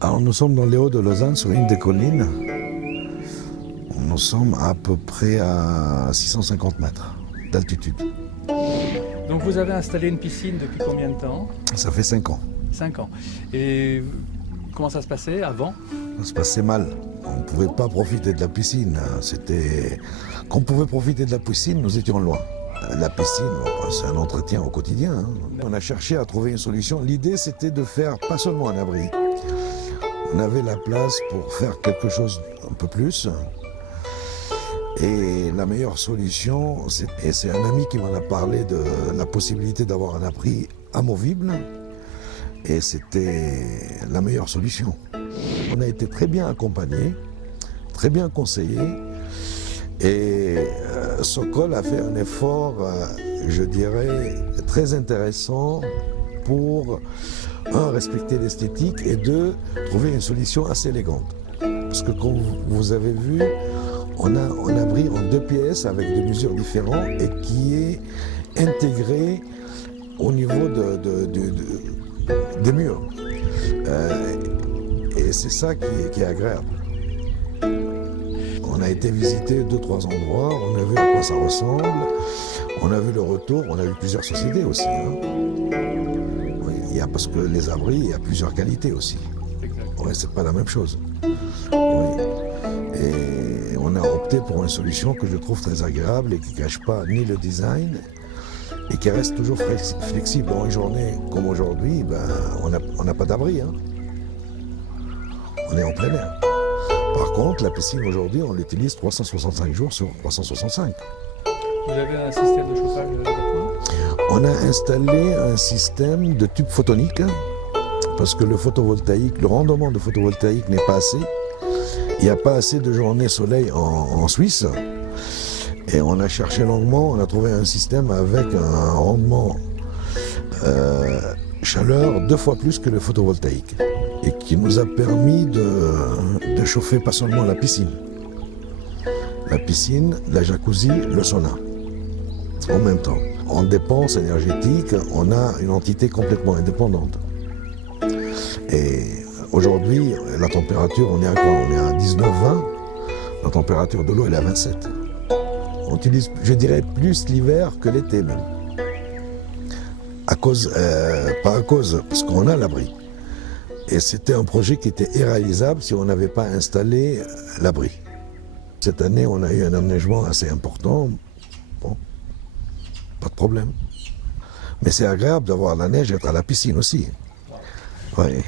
Alors nous sommes dans les Hauts de Lausanne, sur une des collines. Nous sommes à peu près à 650 mètres d'altitude. Donc vous avez installé une piscine depuis combien de temps? Ça fait 5 ans. 5 ans. Et comment ça se passait avant? Ça se passait mal. On ne pouvait pas profiter de la piscine. Quand on pouvait profiter de la piscine, nous étions loin. La piscine, c'est un entretien au quotidien. On a cherché à trouver une solution. L'idée, c'était de faire pas seulement un abri. On avait la place pour faire quelque chose un peu plus. Et la meilleure solution, et c'est un ami qui m'en a parlé de la possibilité d'avoir un abri amovible. Et c'était la meilleure solution. On a été très bien accompagnés, très bien conseillés. Et Sokol a fait un effort, je dirais, très intéressant pour, un, respecter l'esthétique et deux, trouver une solution assez élégante. Parce que comme vous avez vu, on a un abri en 2 pièces avec des mesures différentes et qui est intégré au niveau des murs. Et c'est ça qui est agréable. On a été visiter 2-3 endroits, on a vu à quoi ça ressemble, on a vu le retour, on a vu plusieurs sociétés aussi. Oui, parce que les abris, il y a plusieurs qualités aussi. Oui, c'est pas la même chose. Oui. Et on a opté pour une solution que je trouve très agréable et qui ne cache pas ni le design et qui reste toujours flexible. Dans une journée comme aujourd'hui, on n'a pas d'abri. On est en plein air. Par contre, la piscine aujourd'hui, on l'utilise 365 jours sur 365. Vous avez un système de chauffage adapté? On a installé un système de tubes photoniques parce que le rendement de photovoltaïque n'est pas assez. Il n'y a pas assez de journées soleil en Suisse. Et on a cherché longuement, on a trouvé un système avec un rendement chaleur 2 fois plus que le photovoltaïque. Et qui nous a permis de chauffer pas seulement la piscine, la jacuzzi, le sauna, en même temps. En dépenses énergétiques, on a une entité complètement indépendante. Et aujourd'hui, la température, on est à quoi? On est à 19-20. La température de l'eau, elle est à 27. On utilise, je dirais, plus l'hiver que l'été même. Parce qu'on a l'abri. Et c'était un projet qui était irréalisable si on n'avait pas installé l'abri. Cette année, on a eu un aménagement assez important. Bon, pas de problème. Mais c'est agréable d'avoir la neige et être à la piscine aussi. Oui.